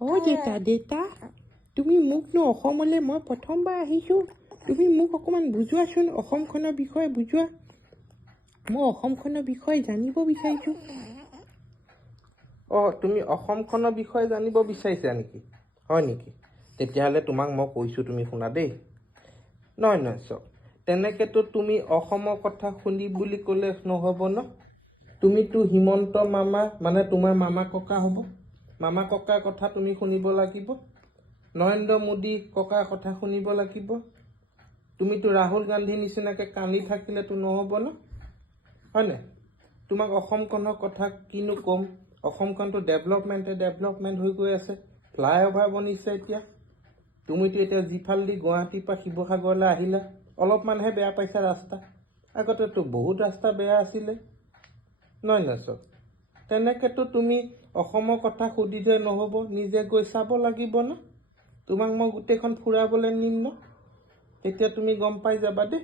দেউতা তুমি মোক অসমলৈ মই প্ৰথমবাৰ আহিছোঁ তুমি মোক অকণমান বুজোৱাচোন অসমখনৰ বিষয়ে বুজোৱা মই অসমখনৰ বিষয়ে জানিব বিচাৰিছোঁ তুমি অসমখনৰ বিষয়ে জানিব বিচাৰিছা নেকি হয় নেকি তেতিয়াহ'লে তোমাক মই কৈছোঁ তুমি শুনা দেই নহয় চব তেনেকেতো তুমি অসমৰ কথা শুনি বুলি ক'লে নহ'ব ন তুমিতো হিমন্ত মামা মানে তোমাৰ মামা ককা হ'ব মামা ককাৰ কথা তুমি শুনিব লাগিব নৰেন্দ্ৰ মোদী ককাৰ কথা শুনিব লাগিব তুমিতো ৰাহুল গান্ধীৰ নিচিনাকৈ কান্দি থাকিলেতো নহ'ব ন হয়নে তোমাক অসমখনৰ কথা কিনো ক'ম অসমখনতো ডেভেলপমেণ্ট হৈ গৈ আছে ফ্লাইঅভাৰ বনিছে এতিয়া তুমিতো এতিয়া যিফালেদি গুৱাহাটীৰ পৰা শিৱসাগৰলৈ আহিলা অলপমানহে বেয়া পাইছা ৰাস্তা আগতেতো বহুত ৰাস্তা বেয়া আছিলে নহয় চব তেনেকেতো তুমি অসমৰ কথা সুধিলে নহ'ব নিজে গৈ চাব লাগিব ন তোমাক মই গোটেইখন ফুৰাবলৈ নিম ন তেতিয়া তুমি গম পাই যাবা দেই